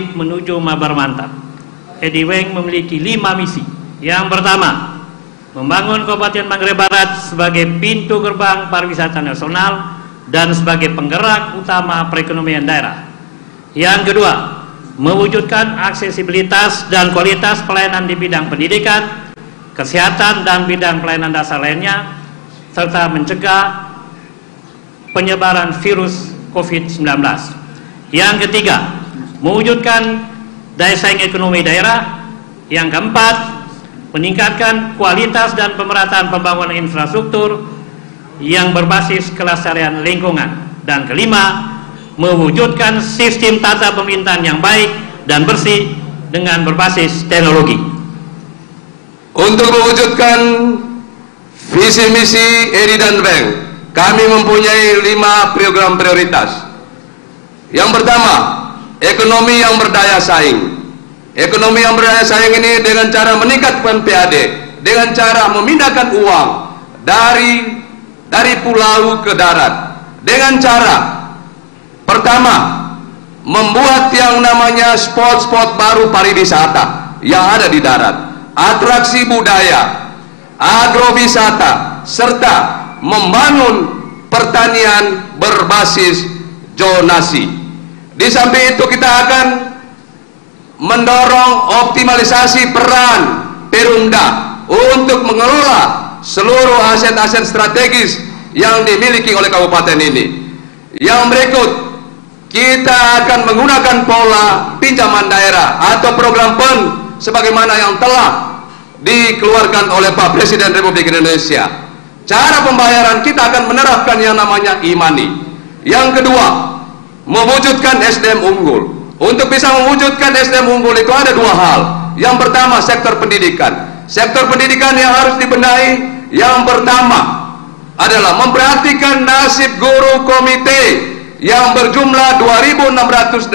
menuju Mabar Mantap. Edi Weng memiliki 5 misi. Yang pertama, membangun Kabupaten Manggarai Barat sebagai pintu gerbang pariwisata nasional dan sebagai penggerak utama perekonomian daerah. Yang kedua, mewujudkan aksesibilitas dan kualitas pelayanan di bidang pendidikan, kesehatan, dan bidang pelayanan dasar lainnya, serta mencegah penyebaran virus COVID-19. Yang ketiga, mewujudkan daya saing ekonomi daerah. Yang keempat, meningkatkan kualitas dan pemerataan pembangunan infrastruktur yang berbasis kelestarian lingkungan. Dan kelima, mewujudkan sistem tata pemerintahan yang baik dan bersih dengan berbasis teknologi. Untuk mewujudkan visi misi Edi dan Weng, kami mempunyai 5 program prioritas. Yang pertama, ekonomi yang berdaya saing. Ekonomi yang berdaya saing ini dengan cara meningkatkan PAD, dengan cara memindahkan uang dari pulau ke darat, dengan cara pertama, membuat yang namanya spot-spot baru pariwisata yang ada di darat, atraksi budaya, agrowisata, serta membangun pertanian berbasis zonasi. Di samping itu kita akan mendorong optimalisasi peran Perumda untuk mengelola seluruh aset-aset strategis yang dimiliki oleh kabupaten ini. Yang berikut, kita akan menggunakan pola pinjaman daerah atau program PEN sebagaimana yang telah dikeluarkan oleh Pak Presiden Republik Indonesia. Cara pembayaran kita akan menerapkan yang namanya e-money. Yang kedua, mewujudkan SDM unggul. Untuk bisa mewujudkan SDM unggul itu ada 2 hal. Yang pertama, sektor pendidikan. Sektor pendidikan yang harus dibenahi, yang pertama adalah memperhatikan nasib guru komite yang berjumlah 2.688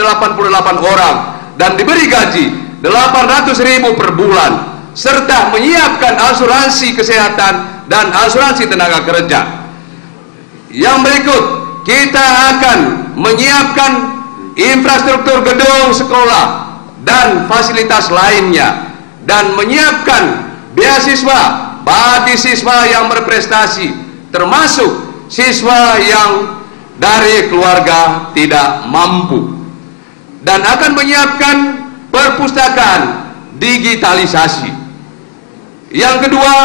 orang dan diberi gaji 800.000 per bulan, serta menyiapkan asuransi kesehatan dan asuransi tenaga kerja. Yang berikut, kita akan menyiapkan infrastruktur gedung sekolah dan fasilitas lainnya, dan menyiapkan beasiswa bagi siswa yang berprestasi, termasuk siswa yang dari keluarga tidak mampu, dan akan menyiapkan perpustakaan digitalisasi. Yang kedua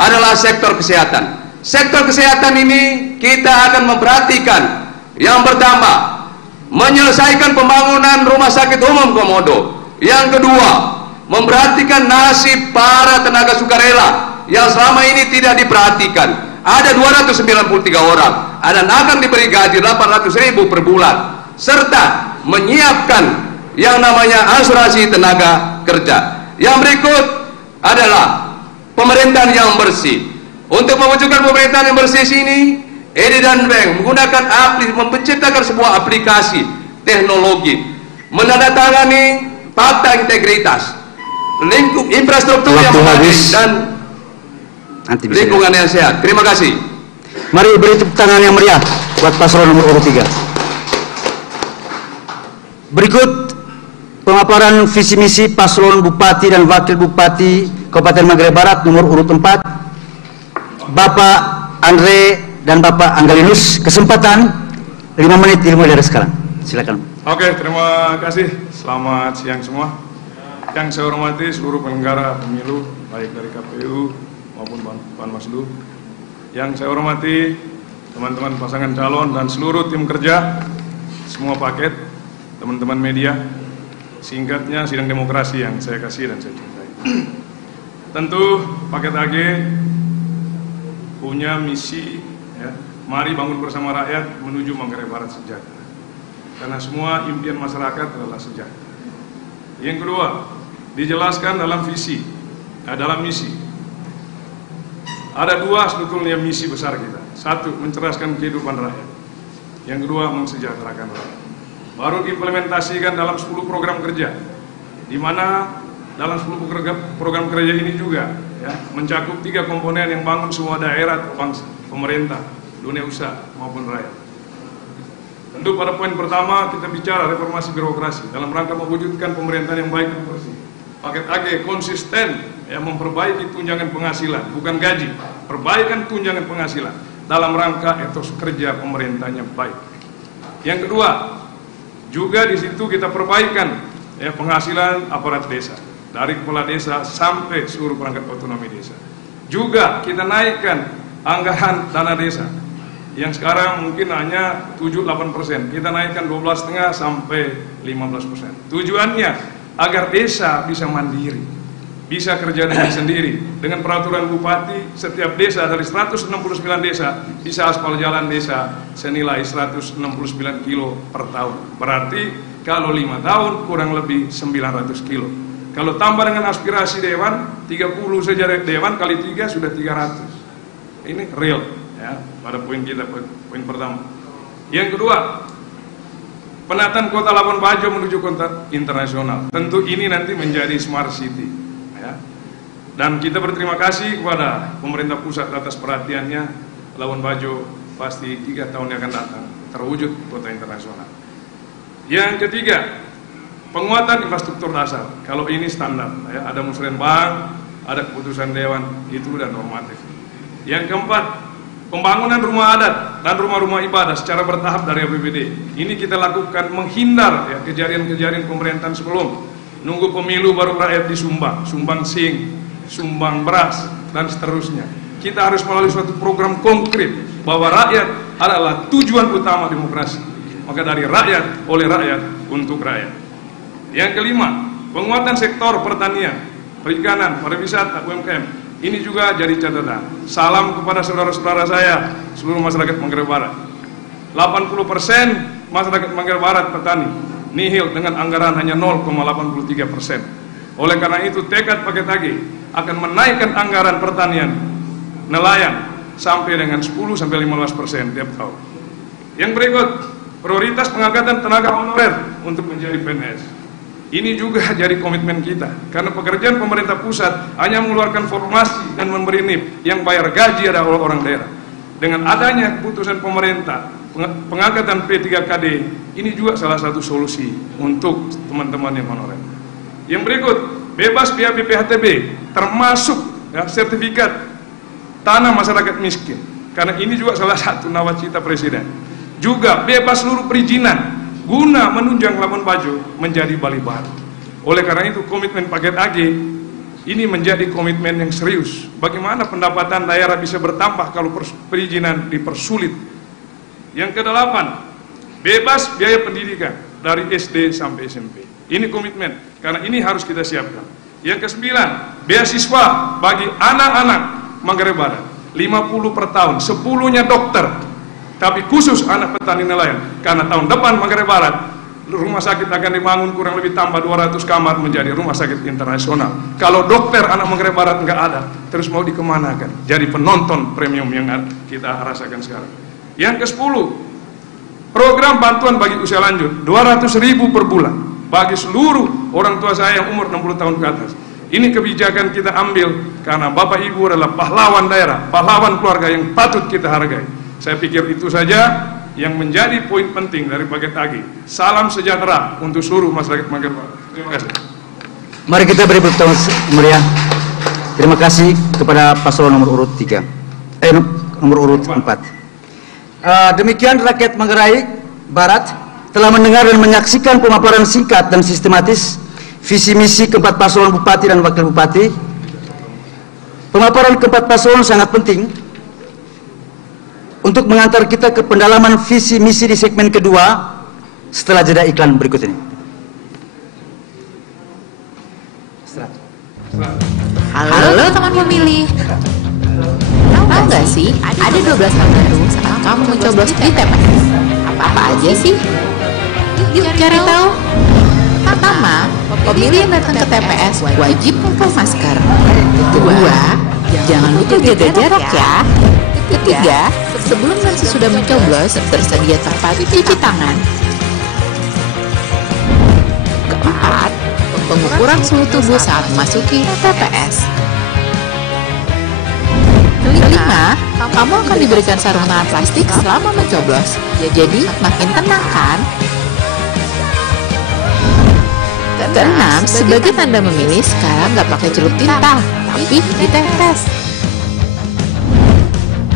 adalah sektor kesehatan. Sektor kesehatan ini kita akan memperhatikan, yang pertama, menyelesaikan pembangunan rumah sakit umum Komodo. Yang kedua, memperhatikan nasib para tenaga sukarela yang selama ini tidak diperhatikan. Ada 293 orang dan akan diberi gaji 800.000 per bulan, serta menyiapkan yang namanya asuransi tenaga kerja. Yang berikut adalah pemerintahan yang bersih. Untuk mewujudkan pemerintahan yang bersih ini, Edi dan Weng menciptakan sebuah aplikasi teknologi, menandatangani fakta integritas, infrastruktur yang baik, dan lingkungan yang sehat. Terima kasih. Mari beri tepuk tangan yang meriah buat paslon nomor urut 3. Berikut pemaparan visi misi paslon Bupati dan Wakil Bupati Kabupaten Manggarai Barat nomor urut 4, Bapak Andre dan Bapak Anggalinus. Kesempatan 5 menit dimulai dari sekarang. Silakan. Oke, terima kasih. Selamat siang semua. Yang saya hormati seluruh penyelenggara pemilu, baik dari KPU maupun Panwaslu. Yang saya hormati teman-teman pasangan calon dan seluruh tim kerja, semua paket, teman-teman media, singkatnya sidang demokrasi yang saya kasih dan saya cintai. Tentu paket AG punya misi, mari bangun bersama rakyat menuju Manggarai Barat sejahtera. Karena semua impian masyarakat adalah sejahtera. Yang kedua, dijelaskan dalam visi, dalam misi. Ada 2 sebetulnya misi besar kita. 1, mencerdaskan kehidupan rakyat. Yang kedua, mensejahterakan rakyat. Baru diimplementasikan dalam 10 program kerja, di mana dalam 10 program kerja ini juga mencakup 3 komponen yang bangun semua daerah atau bangsa, pemerintah, dunia usaha maupun rakyat. Tentu pada poin pertama kita bicara reformasi birokrasi dalam rangka mewujudkan pemerintahan yang baik dan bersih. Paket AG konsisten memperbaiki tunjangan penghasilan, bukan gaji, perbaikan tunjangan penghasilan dalam rangka etos kerja pemerintahan yang baik. Yang kedua, juga di situ kita perbaikan penghasilan aparat desa, dari kepala desa sampai seluruh perangkat otonomi desa. Juga kita naikkan anggaran dana desa yang sekarang mungkin hanya 7-8%, kita naikkan 12,5 sampai 15%. Tujuannya agar desa bisa mandiri, bisa kerja dengan sendiri. Dengan peraturan bupati, setiap desa dari 169 desa bisa aspal jalan desa senilai 169 kilo per tahun. Berarti kalau 5 tahun kurang lebih 900 kilo. Kalau tambah dengan aspirasi dewan, 30 saja dewan kali 3 sudah 300. Ini real pada poin kita, poin pertama. Yang kedua, penataan kota Labuan Bajo menuju kota internasional. Tentu ini nanti menjadi smart city. Dan kita berterima kasih kepada pemerintah pusat atas perhatiannya. Labuan Bajo pasti 3 tahun yang akan datang terwujud kota internasional. Yang ketiga, penguatan infrastruktur dasar. Kalau ini standar, ada musrenbang, ada keputusan dewan, itu sudah normatif. Yang keempat, pembangunan rumah adat dan rumah-rumah ibadah secara bertahap dari APBD. Ini kita lakukan menghindar kejadian-kejadian pemerintahan sebelum. Nunggu pemilu baru rakyat disumbang, sumbang sing, sumbang beras, dan seterusnya. Kita harus melalui suatu program konkret bahwa rakyat adalah tujuan utama demokrasi. Maka dari rakyat, oleh rakyat, untuk rakyat. Yang kelima, penguatan sektor pertanian, perikanan, pariwisata, UMKM. Ini juga jadi catatan. Salam kepada saudara-saudara saya, seluruh masyarakat Manggarai Barat. 80% masyarakat Manggarai Barat petani, nihil dengan anggaran hanya 0,83%. Oleh karena itu tekad paket AG akan menaikkan anggaran pertanian nelayan sampai dengan 10-15% tiap tahun. Yang berikut, prioritas pengangkatan tenaga honorer untuk menjadi PNS. Ini juga jadi komitmen kita, karena pekerjaan pemerintah pusat hanya mengeluarkan formasi dan memberi NIP, yang bayar gaji adalah orang daerah. Dengan adanya keputusan pemerintah pengangkatan P3KD, ini juga salah satu solusi untuk teman-teman yang honorer. Yang berikut, bebas biaya BPHTB, termasuk sertifikat tanah masyarakat miskin, karena ini juga salah satu nawacita Presiden. Juga bebas seluruh perizinan guna menunjang Labuan Bajo menjadi Bali Baru. Oleh karena itu komitmen paket AG ini menjadi komitmen yang serius. Bagaimana pendapatan daerah bisa bertambah kalau perizinan dipersulit. Yang kedelapan, bebas biaya pendidikan dari SD sampai SMP. Ini komitmen, karena ini harus kita siapkan. Yang kesembilan, beasiswa bagi anak-anak Manggarai Barat, 50 per tahun, 10-nya dokter, tapi khusus anak petani nelayan. Karena tahun depan Manggarai Barat, rumah sakit akan dibangun kurang lebih tambah 200 kamar menjadi rumah sakit internasional. Kalau dokter anak Manggarai Barat nggak ada, terus mau dikemanakan? Jadi penonton premium yang kita rasakan sekarang. Yang ke-10, program bantuan bagi usia lanjut, 200.000 per bulan bagi seluruh orang tua saya yang umur 60 tahun ke atas. Ini kebijakan kita ambil karena Bapak Ibu adalah pahlawan daerah, pahlawan keluarga yang patut kita hargai. Saya pikir itu saja yang menjadi poin penting dari paket AG. Salam sejahtera untuk seluruh masyarakat Manggarai Barat. Terima kasih. Mari kita beri tepuk tangan meriah. Terima kasih kepada paslon nomor urut 3. Nomor urut 4. Demikian rakyat Manggarai Barat telah mendengar dan menyaksikan pemaparan singkat dan sistematis visi misi keempat paslon bupati dan wakil bupati. Pemaparan keempat paslon sangat penting untuk mengantar kita ke pendalaman visi misi di segmen kedua setelah jeda iklan berikut ini. Halo teman pemilih. Tahu nggak sih, ada 12 hal baru saat kamu mencoblos di TPS. Apa aja sih? Yuk cari tahu. Pertama, pemilih yang datang ke TPS wajib pakai masker. Kedua, jangan lupa jaga jarak ya. Ketiga, sebelum dan sesudah mencoblos tersedia tempat cuci tangan. Keempat, pengukuran suhu tubuh saat memasuki TPS. Kelima, Karena kamu akan diberikan sarung tangan plastik selama mencoblos. Jadi makin tenang kan? Keenam, sebagai tanda memilih sekarang nggak pakai celup tinta, tapi ditetes.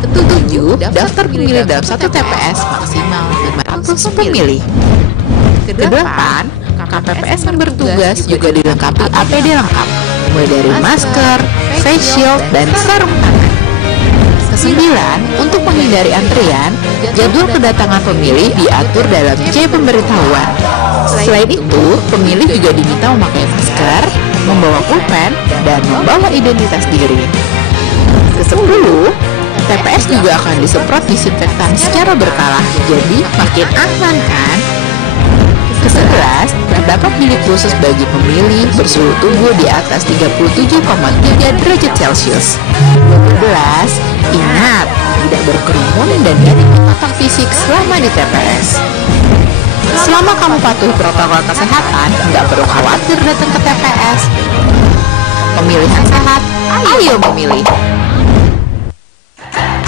Ketujuh, daftar pemilih dalam satu TPS maksimal 500 pemilih. Kedelapan, KPPS yang bertugas juga dilengkapi APD lengkap, mulai dari masker, face shield, dan sarung tangan. Kesembilan, untuk menghindari antrian, jadwal kedatangan pemilih diatur dalam C pemberitahuan. Selain itu, pemilih juga diminta memakai masker, membawa pulpen, dan membawa identitas diri. Ke-10, TPS juga akan disemprot disinfektan secara berkala, jadi makin aman kan? Ke-11, terdapat bilik khusus bagi pemilih bersuhu tubuh di atas 37,3 derajat Celcius. Ke-12, ingat, tidak berkerumun dan hindari kontak fisik selama di TPS. Selama kamu patuhi protokol kesehatan, nggak perlu khawatir datang ke TPS. Pemilihan sehat, ayo memilih.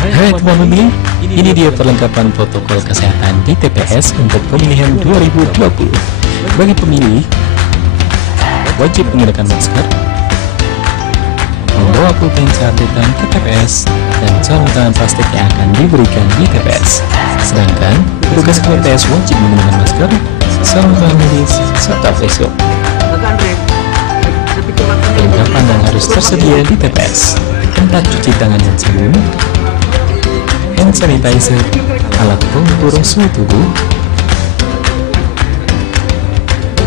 Hai teman pemilih, ini dia perlengkapan protokol kesehatan di TPS untuk pemilihan 2020. Bagi pemilih, wajib menggunakan masker, membawa pulpen saat datang ke TPS, dan sarung tangan plastik yang akan diberikan di TPS. Sedangkan petugas TPS wajib menggunakan masker, sarung tangan medis, serta face shield. Perlengkapan yang harus tersedia di TPS: tempat cuci tangan dan sabun, hand sanitizer, alat pengukur suhu tubuh,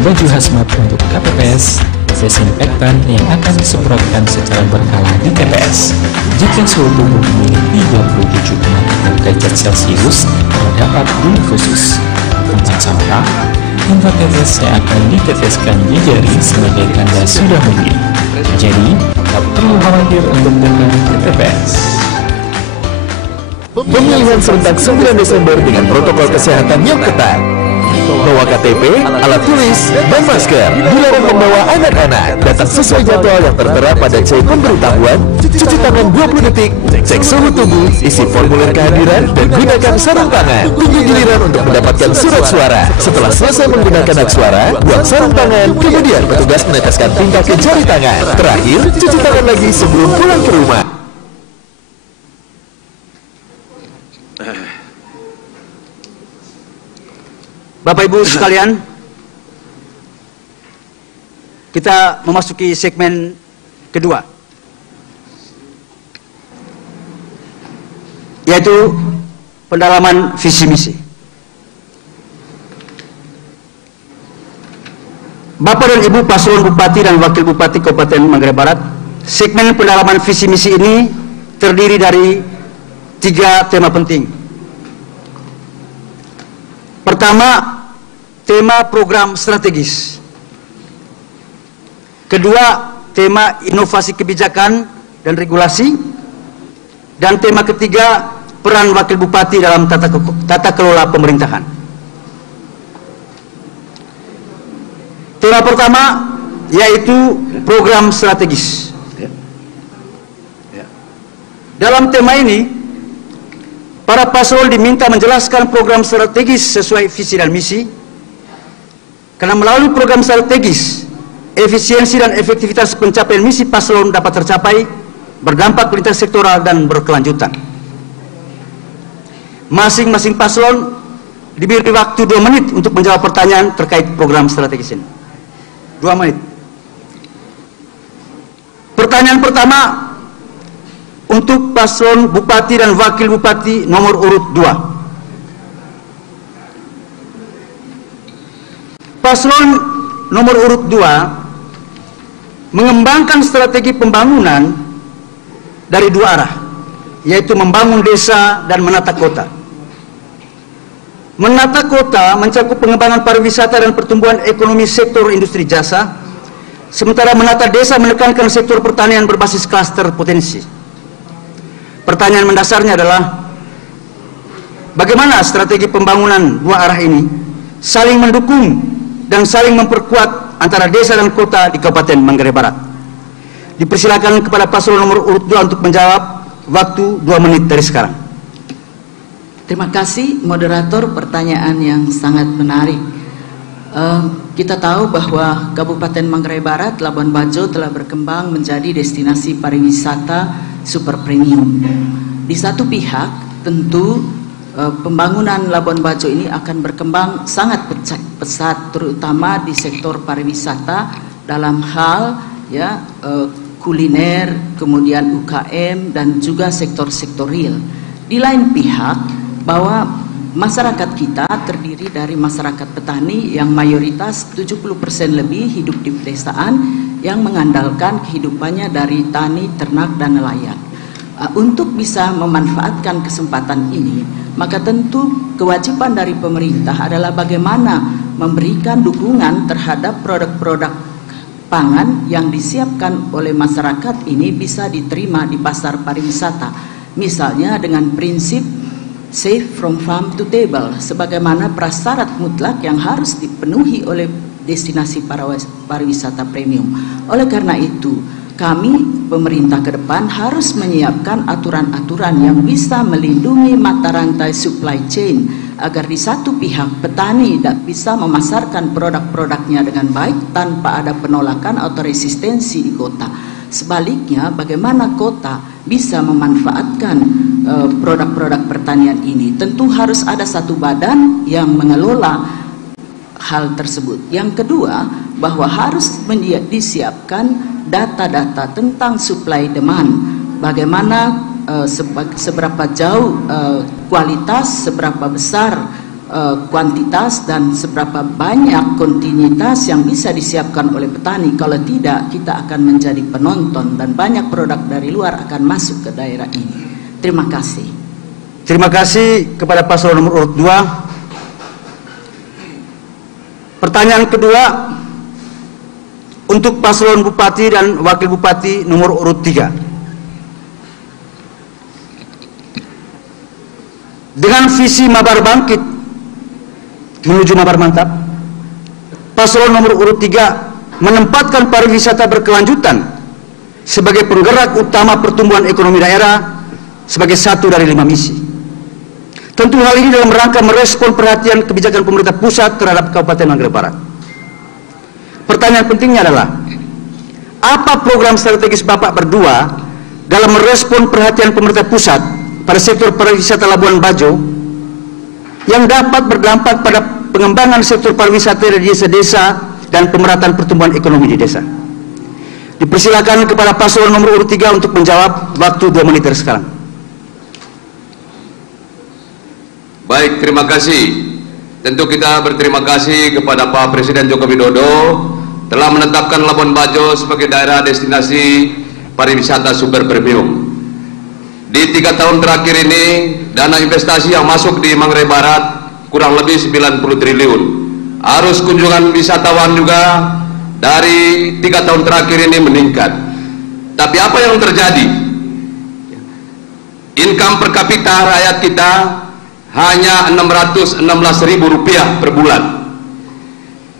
baju hazmat untuk KPPS, desinfektan yang akan disemprotkan secara berkala di TPS. Jika suhu tubuh pemilih 37,3 derajat Celcius, terdapat bilik khusus, tempat sampah, tempat tetes yang akan diteteskan di jari sebagai tanda sudah memilih. Jadi, tak perlu khawatir untuk datang ke TPS. Pemilihan serentak 9 Desember dengan protokol kesehatan yang ketat. Bawa KTP, alat tulis, dan masker. Dilarang membawa anak-anak. Datang sesuai jadwal yang tertera pada C pemberitahuan. Cuci tangan 20 detik, cek suhu tubuh, isi formulir kehadiran, dan gunakan sarung tangan. Tunggu giliran untuk mendapatkan surat suara. Setelah selesai menggunakan hak suara, buang sarung tangan. Kemudian petugas meneteskan tinta ke jari tangan. Terakhir, cuci tangan lagi sebelum pulang ke rumah. Bapak Ibu sekalian, kita memasuki segmen kedua, yaitu pendalaman visi misi. Bapak dan Ibu paslon Bupati dan Wakil Bupati Kabupaten Manggarai Barat, segmen pendalaman visi misi ini terdiri dari 3 tema penting. Pertama, tema program strategis. Kedua, tema inovasi kebijakan dan regulasi. Dan tema ketiga, peran wakil bupati dalam tata kelola pemerintahan. Tema pertama yaitu program strategis. Dalam tema ini, para paslon diminta menjelaskan program strategis sesuai visi dan misi. Karena melalui program strategis, efisiensi dan efektivitas pencapaian misi paslon dapat tercapai, berdampak lintas sektoral dan berkelanjutan. Masing-masing paslon diberi waktu 2 menit untuk menjawab pertanyaan terkait program strategis ini. 2 menit. Pertanyaan pertama untuk paslon Bupati dan Wakil Bupati nomor urut 2. Paslon nomor urut 2 mengembangkan strategi pembangunan dari 2 arah, yaitu membangun desa dan menata kota. Menata kota mencakup pengembangan pariwisata dan pertumbuhan ekonomi sektor industri jasa, sementara menata desa menekankan sektor pertanian berbasis klaster potensi. Pertanyaan mendasarnya adalah, bagaimana strategi pembangunan 2 arah ini saling mendukung dan saling memperkuat antara desa dan kota di Kabupaten Manggarai Barat? Dipersilakan kepada paslon nomor urut 2 untuk menjawab. waktu 2 menit dari sekarang. Terima kasih moderator, pertanyaan yang sangat menarik. Kita tahu bahwa Kabupaten Manggarai Barat, Labuan Bajo telah berkembang menjadi destinasi pariwisata super premium. Di satu pihak tentu pembangunan Labuan Bajo ini akan berkembang sangat pesat, terutama di sektor pariwisata dalam hal kuliner, kemudian UKM dan juga sektor-sektor real. Di lain pihak bahwa masyarakat kita terdiri dari masyarakat petani yang mayoritas 70% lebih hidup di pedesaan yang mengandalkan kehidupannya dari tani, ternak, dan nelayan. Untuk bisa memanfaatkan kesempatan ini, maka tentu kewajiban dari pemerintah adalah bagaimana memberikan dukungan terhadap produk-produk pangan yang disiapkan oleh masyarakat ini bisa diterima di pasar pariwisata. Misalnya dengan prinsip safe from farm to table, sebagaimana prasyarat mutlak yang harus dipenuhi oleh destinasi pariwisata premium. Oleh karena itu, kami pemerintah ke depan harus menyiapkan aturan-aturan yang bisa melindungi mata rantai supply chain agar di satu pihak petani bisa memasarkan produk-produknya dengan baik tanpa ada penolakan atau resistensi di kota. Sebaliknya, bagaimana kota bisa memanfaatkan produk-produk pertanian ini? Tentu harus ada satu badan yang mengelola hal tersebut. Yang kedua, bahwa harus disiapkan data-data tentang supply demand. Bagaimana seberapa jauh kualitas, seberapa besar kuantitas, dan seberapa banyak kontinuitas yang bisa disiapkan oleh petani. Kalau tidak, kita akan menjadi penonton dan banyak produk dari luar akan masuk ke daerah ini. Terima kasih. Terima kasih kepada paslon nomor urut 2. Pertanyaan kedua untuk paslon bupati dan wakil bupati nomor urut 3. Dengan visi mabar bangkit menuju mabar mantap, paslon nomor urut 3 menempatkan pariwisata berkelanjutan sebagai penggerak utama pertumbuhan ekonomi daerah sebagai satu dari 5 misi. Tentu hal ini dalam rangka merespon perhatian kebijakan pemerintah pusat terhadap Kabupaten Manggarai Barat. Pertanyaan pentingnya adalah, apa program strategis Bapak berdua dalam merespon perhatian pemerintah pusat pada sektor pariwisata Labuan Bajo yang dapat berdampak pada pengembangan sektor pariwisata di desa-desa dan pemerataan pertumbuhan ekonomi di desa? Dipersilakan kepada paslon nomor urut 3 untuk menjawab, waktu 2 menit dari sekarang. Baik, terima kasih. Tentu kita berterima kasih kepada Pak Presiden Joko Widodo telah menetapkan Labuan Bajo sebagai daerah destinasi pariwisata super premium. Di 3 tahun terakhir ini, dana investasi yang masuk di Manggarai Barat kurang lebih 90 triliun. Arus kunjungan wisatawan juga dari 3 tahun terakhir ini meningkat. Tapi apa yang terjadi? Income per kapita rakyat kita hanya Rp616.000 per bulan.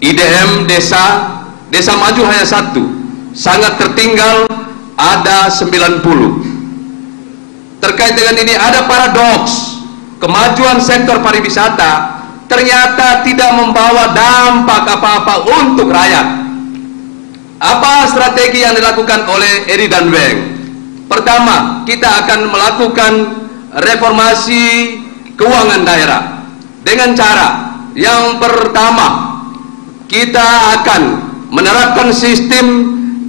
IDM desa maju hanya 1, sangat tertinggal ada 90. Terkait dengan ini ada paradoks, kemajuan sektor pariwisata ternyata tidak membawa dampak apa-apa untuk rakyat. Apa strategi yang dilakukan oleh Eri dan Weng? Pertama, kita akan melakukan reformasi keuangan daerah dengan cara yang pertama, kita akan menerapkan sistem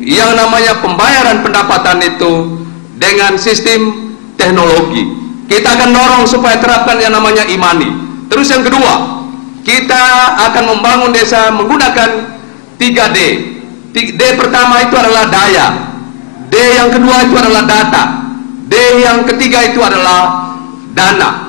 yang namanya pembayaran pendapatan itu dengan sistem teknologi. Kita akan dorong supaya terapkan yang namanya e-money. Terus yang kedua, kita akan membangun desa menggunakan 3D. D pertama itu adalah daya, D yang kedua itu adalah data, D yang ketiga itu adalah dana.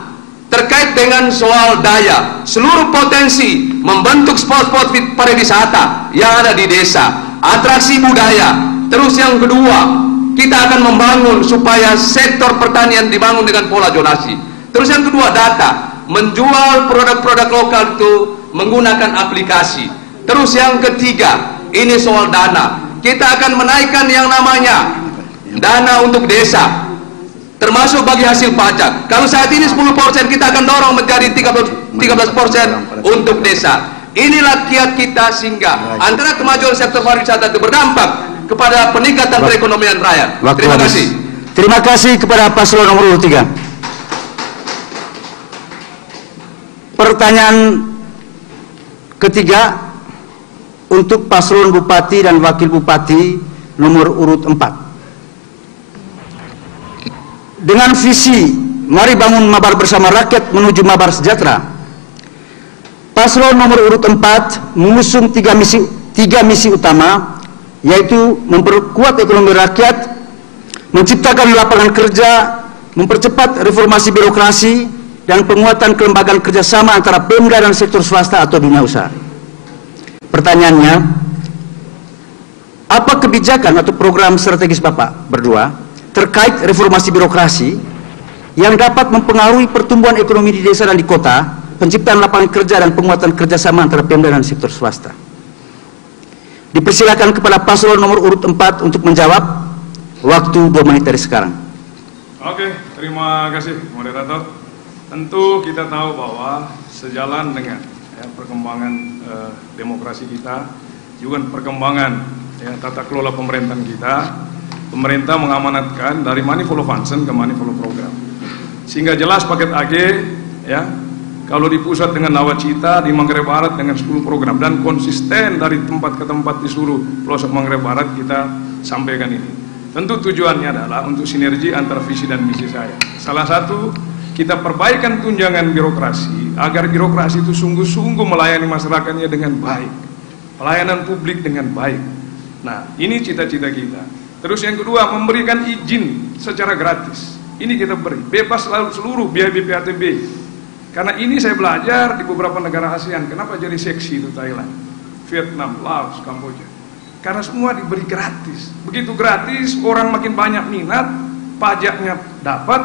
Terkait dengan soal daya, seluruh potensi membentuk spot-spot pariwisata yang ada di desa, atraksi budaya. Terus yang kedua, kita akan membangun supaya sektor pertanian dibangun dengan pola zonasi. Terus yang kedua, data, menjual produk-produk lokal itu menggunakan aplikasi. Terus yang ketiga, ini soal dana. Kita akan menaikkan yang namanya dana untuk desa. termasuk bagi hasil pajak. Kalau saat ini 10% kita akan dorong menjadi 13% untuk desa. Inilah kiat kita sehingga antara kemajuan sektor pariwisata itu berdampak kepada peningkatan perekonomian rakyat. Terima kasih. Terima kasih kepada paslon nomor urut 3. Pertanyaan ketiga untuk paslon bupati dan wakil bupati nomor urut 4. Dengan visi mari bangun mabar bersama rakyat menuju mabar sejahtera, paslon nomor urut 4 mengusung tiga misi utama, yaitu memperkuat ekonomi rakyat, menciptakan lapangan kerja, mempercepat reformasi birokrasi, dan penguatan kelembagaan kerjasama antara Pemda dan sektor swasta atau dunia usaha. Pertanyaannya, apa kebijakan atau program strategis Bapak berdua terkait reformasi birokrasi yang dapat mempengaruhi pertumbuhan ekonomi di desa dan di kota, penciptaan lapangan kerja dan penguatan kerjasama antara Pemda dan sektor swasta? Dipersilakan kepada paslon nomor urut 4 untuk menjawab. Waktu 2 menit dari sekarang. Oke, terima kasih moderator. Tentu kita tahu bahwa sejalan dengan perkembangan demokrasi kita, juga perkembangan tata kelola pemerintahan kita, pemerintah mengamanatkan dari manifold function ke manifold program. Sehingga jelas paket AG kalau di pusat dengan Nawacita, di Manggarai Barat dengan 10 program, dan konsisten dari tempat ke tempat di seluruh pelosok Manggarai Barat kita sampaikan ini. Tentu tujuannya adalah untuk sinergi antara visi dan misi saya. Salah satu, kita perbaikan tunjangan birokrasi agar birokrasi itu sungguh-sungguh melayani masyarakatnya dengan baik, pelayanan publik dengan baik. Nah, ini cita-cita kita. Terus yang kedua, memberikan izin secara gratis. Ini kita beri, bebas seluruh biaya BPATB. Karena ini saya belajar di beberapa negara ASEAN. Kenapa jadi seksi itu Thailand, Vietnam, Laos, Kamboja? Karena semua diberi gratis. Begitu gratis, orang makin banyak minat, pajaknya dapat,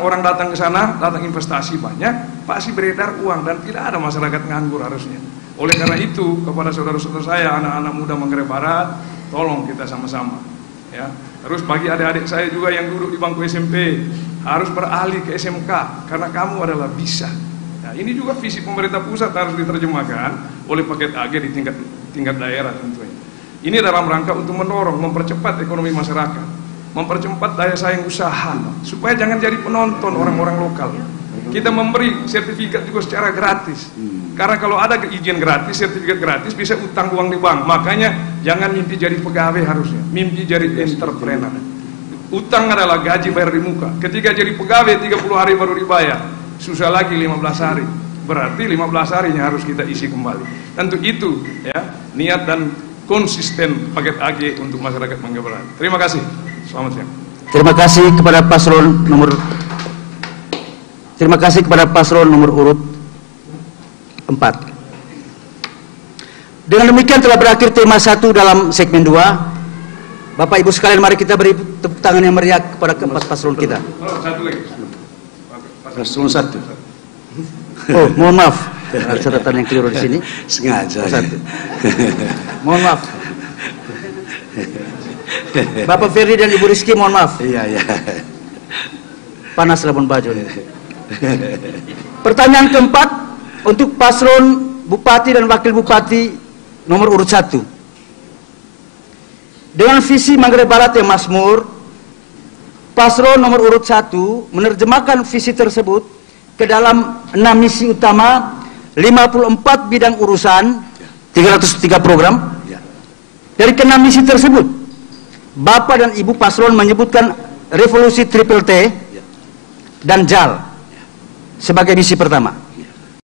orang datang ke sana, datang investasi banyak, pasti beredar uang dan tidak ada masyarakat nganggur harusnya. Oleh karena itu, kepada saudara-saudara saya, anak-anak muda Manggarai Barat, tolong kita sama-sama. Ya. Terus bagi adik-adik saya juga yang duduk di bangku SMP, harus beralih ke SMK karena kamu adalah bisa. Nah, ini juga visi pemerintah pusat harus diterjemahkan oleh paket AG di tingkat daerah tentunya. Ini dalam rangka untuk mendorong, mempercepat ekonomi masyarakat, mempercepat daya saing usaha, supaya jangan jadi penonton orang-orang lokal. Kita memberi sertifikat juga secara gratis. Karena kalau ada izin gratis, sertifikat gratis, bisa utang uang di bank. Makanya jangan mimpi jadi pegawai harusnya, mimpi jadi entrepreneur. Utang adalah gaji bayar di muka. Ketika jadi pegawai 30 hari baru dibayar, susah lagi 15 hari. Berarti 15 harinya harus kita isi kembali. Tentu itu niat dan konsisten paket AG untuk masyarakat Manggarai Barat. Terima kasih. Selamat siang. Terima kasih kepada paslon nomor urut 4. Dengan demikian telah berakhir tema 1 dalam segmen 2. Bapak Ibu sekalian, mari kita beri tepuk tangan yang meriah kepada keempat paslon kita. Satu lagi. Paslon 1. Oh, mohon maaf. Ada catatan yang keliru di sini. Sengaja. Mohon maaf. Bapak Ferdi dan Ibu Rizky, mohon maaf. Iya. Panas Labuan Bajo. Pertanyaan keempat untuk paslon bupati dan wakil bupati nomor urut 1. Dengan visi Manggarai Barat yang makmur, paslon nomor urut 1 menerjemahkan visi tersebut ke dalam 6 misi utama, 54 bidang urusan, 303 program. Dari ke-6 misi tersebut, Bapak dan Ibu paslon menyebutkan revolusi Triple T dan JAL sebagai misi pertama.